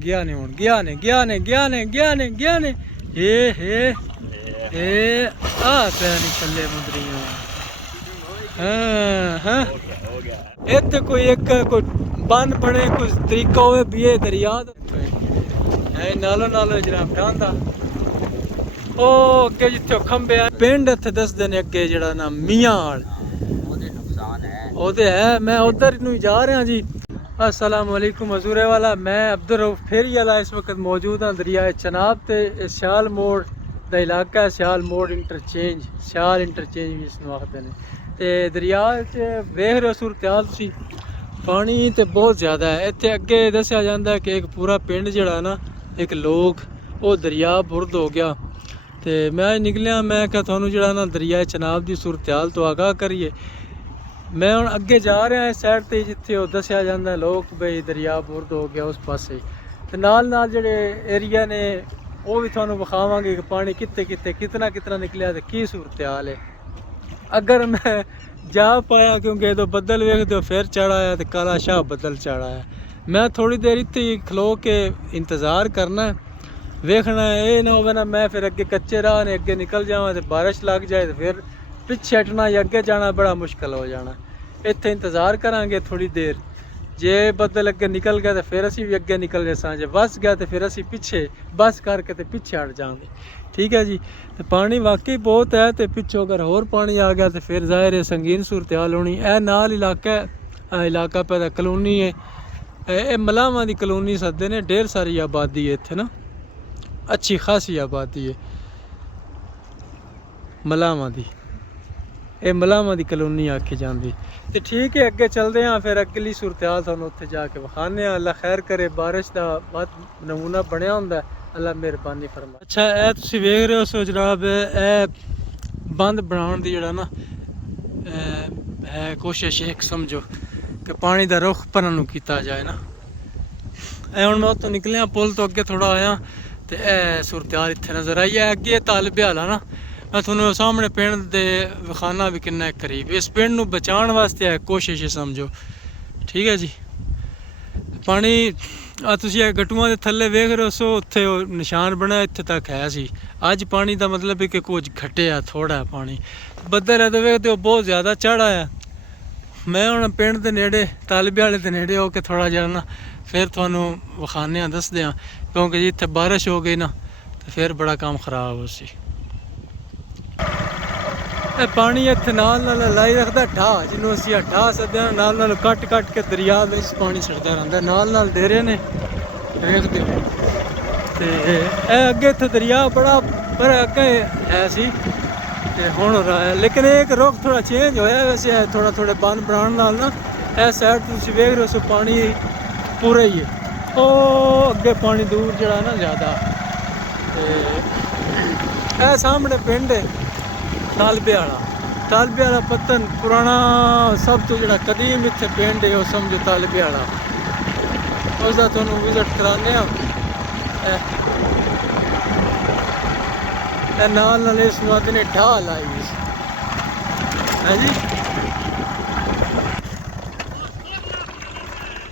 ਗਿਆ ਨੇ ਹੁਣ ਗਿਆ ਨੇ ਇਹ ਆ ਪਿਆ ਨਹੀਂ ਥੱਲੇ ਮੁੰਦਰੀਆਂ ਹਾਂ ਇੱਥੇ ਕੋਈ ਇੱਕ ਕੋਈ ਬੰਨ ਬਣੇ ਕੋਈ ਤਰੀਕਾ ਹੋਵੇ ਵੀ ਇਹ ਦਰਿਆ ਹੈ ਨਾਲੋਂ ਜਨਾਬ ਟਾਂਦਾ ਉਹ ਅੱਗੇ ਜਿੱਥੇ ਖੰਭੇ ਆ ਪਿੰਡ ਇੱਥੇ ਦੱਸਦੇ ਨੇ ਅੱਗੇ ਜਿਹੜਾ ਨਾ ਮੀਆਂਵਾਲ ਉਹਦੇ ਨੁਕਸਾਨ ਹੈ ਉਹਦੇ ਹੈ ਮੈਂ ਉਧਰ ਨੂੰ ਜਾ ਰਿਹਾ ਜੀ। अस्सलाम वालेकुम हजूरे वाला मैं अब्दुल रऊफ फेरी वाला इस वक्त मौजूद हाँ दरियाए चनाब ते सियाल मोड़ का इलाका है सियाल मोड़ इंटरचेंज सियाल इंटरचेंज भी इसमें आखते हैं तो दरिया वेख रहे हो सूरत हाल तुसी पानी तो बहुत ज़्यादा है इतने अगे दसिया जाता है कि एक पूरा पिंड जड़ा ना एक लोग वो दरिया बुरद हो गया तो मैं निकलिया मैं क्या थानू जड़ा ना दरियाए चनाब की सूरत हाल तो आगाह करिए। मैं हूँ अगे जा रहा इस साइड से जिथे दसिया जाता लोग बई दरिया बुरद हो गया उस पासे तो नाल जेडे एरिया ने वो भी थानू विखावांगे कि पानी कितने कितना निकलिया तो की सूरत हाल है। अगर मैं जा पाया क्योंकि तो बदल वेखते हो फिर चढ़ा है तो काला शाह बदल चढ़ा है मैं थोड़ी देर इतने ही खलो के इंतज़ार करना वेखना ये ना हो ना मैं फिर अगे कच्चे राह ने अगे निकल जावा तो बारिश लग जाए तो फिर पिछे हटना या अगे जाना बड़ा मुश्किल हो जाना। इत्थे इंतज़ार करांगे थोड़ी देर जे बदल अगे निकल गया तो फिर असी भी अगे निकल जासा जे बस गया तो फिर असी पिछे बस करके तो पिछे हट जाएंगे ठीक है जी। तो पानी वाकई बहुत है तो पिछों अगर होर पानी आ गया तो फिर ज़ाहिर है संगीन सूरत हाल होनी। यह नाल इलाका पैदा कलोनी है ये मलावां दी कलोनी सदे ने ढेर सारी आबादी है इत्थे ना अच्छी खासी आबादी है मलावां दी ये मलावां दी कलोनी आखी जाती तो ठीक है अगे चलते हैं फिर अगली सूरत हाल थानू उत्थे जाके विखाने अल्लाह खैर करे बारिश का बहुत नमूना बनया हुंदा अल्लाह मेहरबानी फरमा। अच्छा ए तुसीं वेख रहे हो सो जनाब ए बंद बनाउण दी जेड़ा ना है कोशिश एक समझो कि पानी का रुख परां नूं कीता जाए ना ए हुण मैं उत्तों निकलिया पुल तो अगे थोड़ा आया तो ए सूरत हाल इत्थे नज़र आई है अगे तालबे हाल ना मैं थोनों सामने पिंड दे विखाना भी किन्ना करीब इस पिंड नूं बचाने वास्ते है कोशिश समझो ठीक है जी। पानी तुसीं गटुआं दे थल्ले वेख रहे हो सो उत्थे निशान बना इत्थे तक है सी अज पानी का मतलब है कि कुछ घटिया थोड़ा है पानी बदल है तो वेखते हो बहुत ज़्यादा चढ़ा है। मैं हुण पिंड दे नेड़े तालबे वाले दे नेड़े होके थोड़ा जिहा ना फिर तुहानूं विखाने दसदे हां क्योंकि जी इत्थे बारिश हो गई ना तो फिर बड़ा काम खराब हो सी। पानी इत्थे नाल लाई रखता ढाह जिन्हों असीं ढाह सद्दे नाल कट के दरिया विच पानी छड़दा रहिंदा नाल डेरे ने वेखदे हो ते अगे इत्थे दरिया बड़ा पर अगे है सी ते हुण लेकिन एक रुख थोड़ा चेंज होया वैसे थोड़े बंद बनाने नाल ना इस साइड तुसीं वेख रहे हो सो पानी पूरा ही है ओ अगे पानी दूर जड़ा ना ज़्यादा ते सामने पिंड है तालबे वाला पत्तन पुराना सब तो जड़ा कदीम इत्थे पिंड है समझो तालबे वाला उसका तुहानूं विजिट कराने नाल इस आदमी ने ढाह लाई है जी।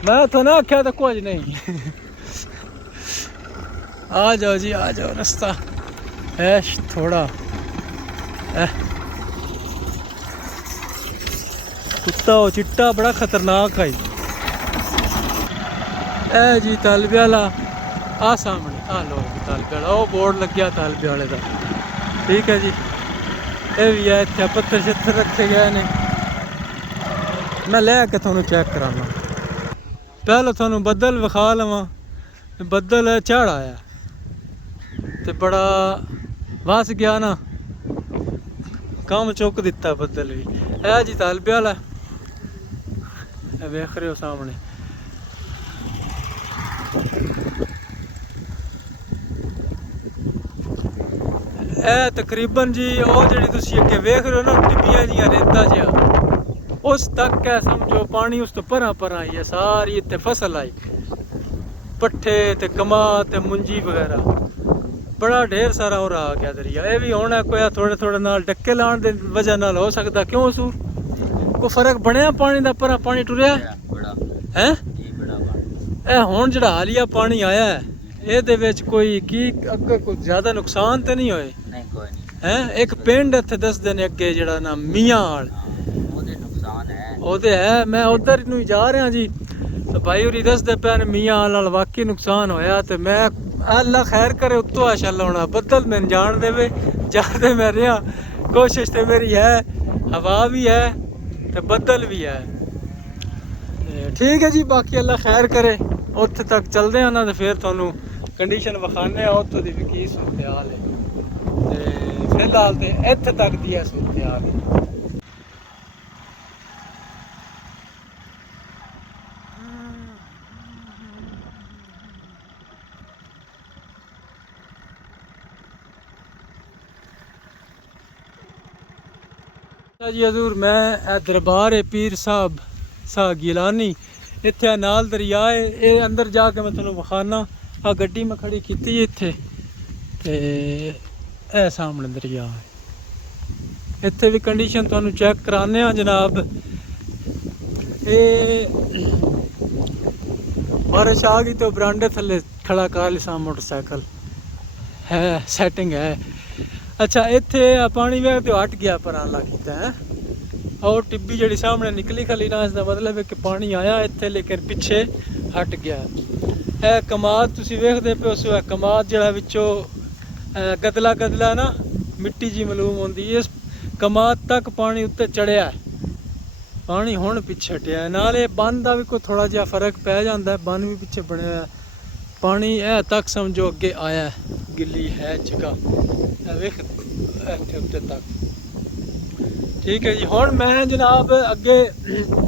मैं तो ना आख्या तो कुछ नहीं आ जाओ जी आ जाओ रास्ता है थोड़ा कुत्ता हो चिट्टा बड़ा खतरनाक है ए जी तालबे वाला आ सामने आ लो तालबे वाला वो बोर्ड लग गया तालबे वाले का ठीक है जी। ये भी है इतने पत्थर शत्थर रखे गए ने मैं लैके थोनू चेक कराना पहले थोनू बदल विखा लवां बदल चढ़ आया तो बड़ा वस गया ना काम चुक दिता बदल भी है जी तालबे वाला वेख रहे हो सामने ए तकरीबन जी वो जी तुसीं अगे वेख रहे हो ना डिब्बियां जियां रेता जिहा उस तक है समझो पानी उस तो परा आई है सारी इत्थे फसल आई पट्ठे ते कमा ते मुंजी वगैरह बड़ा ढेर सारा हो रहा आ गया दरिया। ये भी होना कोई थोड़े नाल डक्के लाने की वजह नाल हो सकता क्यों सूर कोई फर्क बनया पानी का परा पानी टुरिया है ਇਹ ਹੁਣ ਜਿਹੜਾ ਹਾਲੀਆ ਪਾਣੀ ਆਇਆ ਹੈ, ਇਹਦੇ ਵਿੱਚ ਕੋਈ ਕੀ ਅੱਗੇ ਕੋਈ ਜ਼ਿਆਦਾ ਨੁਕਸਾਨ ਤੇ ਨਹੀਂ ਹੋਏ? ਨਹੀਂ ਕੋਈ ਨਹੀਂ ਹੈ ਇੱਕ ਪਿੰਡ ਇੱਥੇ ਦੱਸਦੇ ਨੇ ਅੱਗੇ ਜਿਹੜਾ ਨਾ ਮੀਆਂਵਾਲ, ਉਹਦੇ ਨੁਕਸਾਨ ਹੈ। ਉਹਦੇ ਹੈ, ਮੈਂ ਉਧਰ ਨੂੰ ਹੀ ਜਾ ਰਿਹਾ ਜੀ, ਤੇ ਭਾਈ ਹੋਰੀ ਦੱਸਦੇ ਪਏ ਨੇ ਮੀਆਂਵਾਲ ਨਾਲ ਵਾਕਈ ਨੁਕਸਾਨ ਹੋਇਆ। ਤੇ ਮੈਂ ਅੱਲਾ ਖੈਰ करे उत्तो माशाअल्लाह होना बदल मैंने जान देवे जाते मैं रहा, कोशिश तो मेरी है, हवा भी है तो बदल भी है। ठीक है जी, बाकी अल्लाह खैर करे। उत्थे तक चलते हैं ना तो फिर तुहानू कंडीशन विखाने उत्थों की भी की सूरत हाल है। ते फिलहाल तो इत्थे तक दी सूरत हाल है। जी हजूर मैं दरबार है पीर साहब शाह गिलानी, इत्थे नाल दरिया है, ये अंदर जाके मैं तुहानू विखाना। आ गड्डी मैं खड़ी की इत्थे, ते ए सामने दरिया है, इत्थे भी कंडीशन तुहानू चेक कराने जनाब। ये बारिश आ गई तो बरांडे थले खड़ा कर ली सा मोटरसाइकिल है, सैटिंग है। अच्छा इत्थे पानी वे तो हट गया पर आला कीता है, और टिब्बी जड़ी सामने निकली खली ना, इसका मतलब है कि पानी आया इत्थे लेकिन पिछे हट गया। ए कमाद तुसी वेखदे पे उस कमाद जड़ा विचों गदला गदला ना मिट्टी जी मालूम होंदी, इस कमाद तक पानी उत्ते चढ़िया है, पानी हुण पिछे हटिया है। नाले बंद का भी कोई थोड़ा जिहा फर्क पै जांदा है, बंद भी पिछे बने है, पानी ए तक समझो अगे आया है, गिल्ली है जगह वेख उत्ते तक। ठीक है जी, हुण मैं जनाब अगे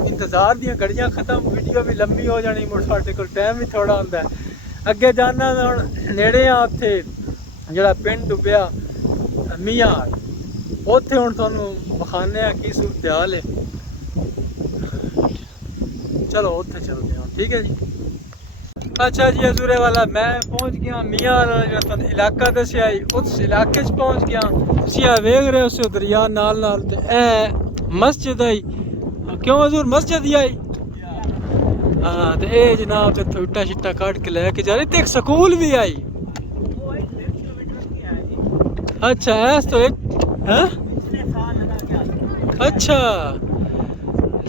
इंतजार दियां घड़ियां खत्म, वीडियो भी लंबी हो जानी, मुड़ साडे कोल टाइम भी थोड़ा हुंदा है। अगे जाना हुण नेड़े आ उत्थे जिहड़ा पिंड डुब्बिया मीआंवाल, उत्थे हुण तुहानू विखाने आ की सूरत हाल है। चलो उत्थे चलते हैं, ठीक है जी। अच्छा जी हजूरे वाला मैं पहुंच गया मीआंवाल जो इलाका दसिया उस इलाके च पहुंच गया। तुसीं वेख रहे हो उस दरिया नाल नाल ते ए मस्जिद आई, क्यों हजूर मस्जिद ही आई? हाँ तो ये जनाब इत्थों इट्टा शिट्टा कट के लैके जा रही, ते एक स्कूल भी आई। अच्छा ऐस तो एक है, अच्छा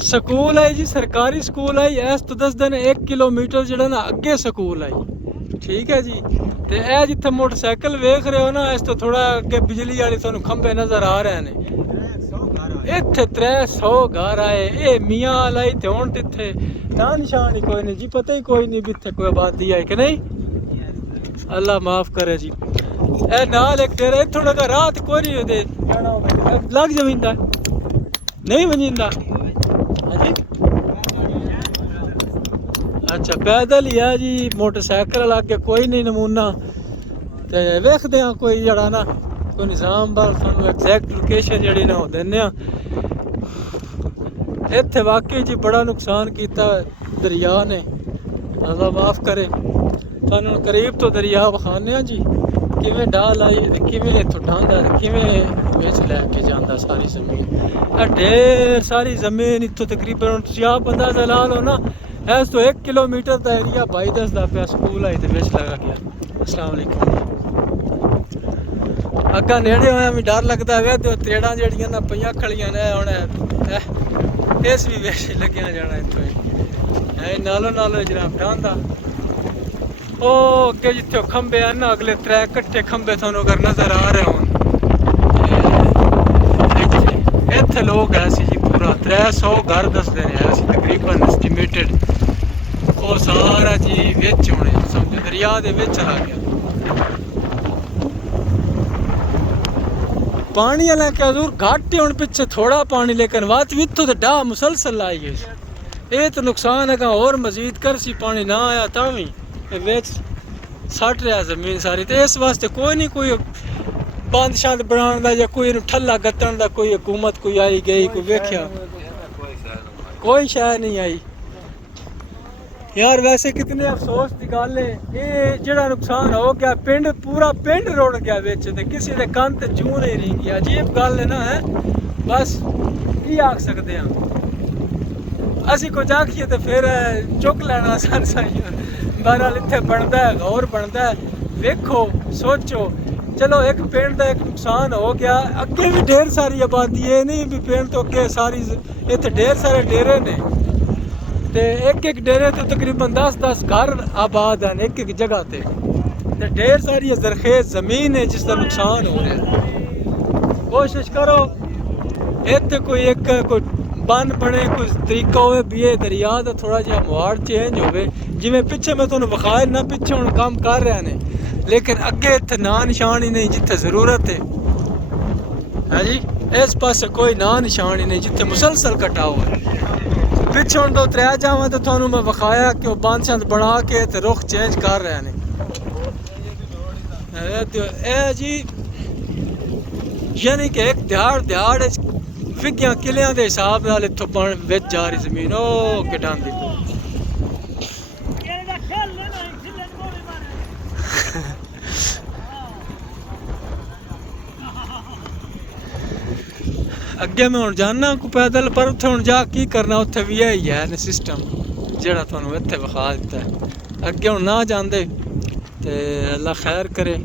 स्कूल आई जी, सरकारी स्कूल आई। इस तो 10 दिन 1 किलोमीटर जड़ा ना अगे स्कूल आई। ठीक है जी, ते ए जिथे मोटरसाइकिल वेख रहे हो ना, इस तो थोड़ा अगे बिजली वाले तुहानू खंबे नजर आ रहे हैं। इत्थे 300 घर आए, ये मीआंवाल आई ते हुण इत्थे ना निशान ही कोई नहीं जी, पता ही कोई नहीं भी इत्थे कोई आबादी आई कि नहीं। अल्लाह माफ करे जी। ए नाल एक डेरा इत्थों तक रात कोई नहीं दे जाना लग जमींदा नहीं वजींदा। अच्छा पैदल ही है जी, मोटरसाइकिल वाला अगे कोई नहीं नमूना। ते वेखदे हैं कोई जड़ा ना कोई निजाम बार सानू एग्जैक्ट लोकेशन जड़ी ना देने। इत्थे वाकई जी बड़ा नुकसान किया दरिया ने, अल्लाह माफ करे। सानू करीब तो दरिया विखाने जी किवें डाल आई ते किवें इत्थों ढांदा ते किवें विच लैके जांदा सारी जमीन। ढेर सारी जमीन इत्थों तकरीबन तुसीं आप अंदाज़ा ला लो ना, ऐस तो 1 किलोमीटर का एरिया भाई दसदा पिया स्कूल आई तो बिच लगा गया। अस्सलाम वालेकुम। अग्गा नेड़े होया भी डर लगता है, तो त्रेड़ा जड़ियां ना पईयां खड़ियां ने हुण इस भी बिच लग्गियां जाना इत्थों है नालों नालों जनाब ढांदा। ओ अगे जिथे खंबे हैं ना अगले 3 कट्टे खंबे थानू अगर नजर आ रहे होन, इत्थे लोग ऐसे जी पूरा 300 घर दसदे ने ऐसे तकरीबन एस्टिमेटेड, और सारा जी विच होने समझो दरिया दे विच चला गया। पानी वाला क्या हजूर घाटे हुण पिछे थोड़ा पानी, लेकिन वात भी इत्थों ते डाह मुसलसल आई है। ये तो नुकसान है और मजीद कर सी पानी ना आया तावी विच सट रहा जमीन सारी। तो इस वास्ते कोई नहीं कोई बंद शंद बनाने का या कोई ठल्ला गत्तन का कोई हुकूमत कोई आई गई कोई वेख्या, कोई शय नहीं आई यार। वैसे कितने अफसोस की गल है, ये जड़ा नुकसान हो गया पिंड पूरा पिंड रुड़ गया बिच ते किसी दे कंन ते जूं नहीं रही गया। अजीब गल है ना, है बस की आख सकते हैं असी कुछ आखिए तो फिर चुक लेना सन साई बहरहाल इत्थे बनता है, गौर बनता है। देखो सोचो, चलो एक पिंड का एक नुकसान हो गया, अगे भी ढेर सारी आबादी है, नहीं भी पिंड तो अगे सारी इतने ढेर सारे डेरे ने, ते एक डेरे तो तकरीबन 10-10 घर आबाद हैं एक जगह ते ढेर सारी जरखेज जमीन है जिसका नुकसान हो रहा है। कोशिश करो इतने कोई बन बने, कोई तरीका हो भी ये दरिया का थोड़ा जहा मुहार चेंज हो, जिमें पिछे मैं तुम्हें विखाया ना, पिछे हम काम कर रहे हैं, लेकिन अगे इतने ना निशान ही नहीं जिथे जरूरत है जी। इस पास कोई ना निशान ही नहीं जिथे मुसलसल कटाव है। पिछे हम तो त्रै जावा तो थानू मैं विखाया कि बंद शंद बना के ते रुख चेंज कर रहे हैं। जी यानी कि एक दिहाड़ फिगियां किलियां के हिसाब नाल इत्थों बिच जा रही जमीन ओ किटांदी। अगे मैं हुण जाना को पैदल, पर उत्थे हुण जा की करना, उत्थे भी यही है सिस्टम जेड़ा तुहानू इत्थे विखा दित्ता है। अगे हुण ना जांदे ते अल्लाह खैर करे।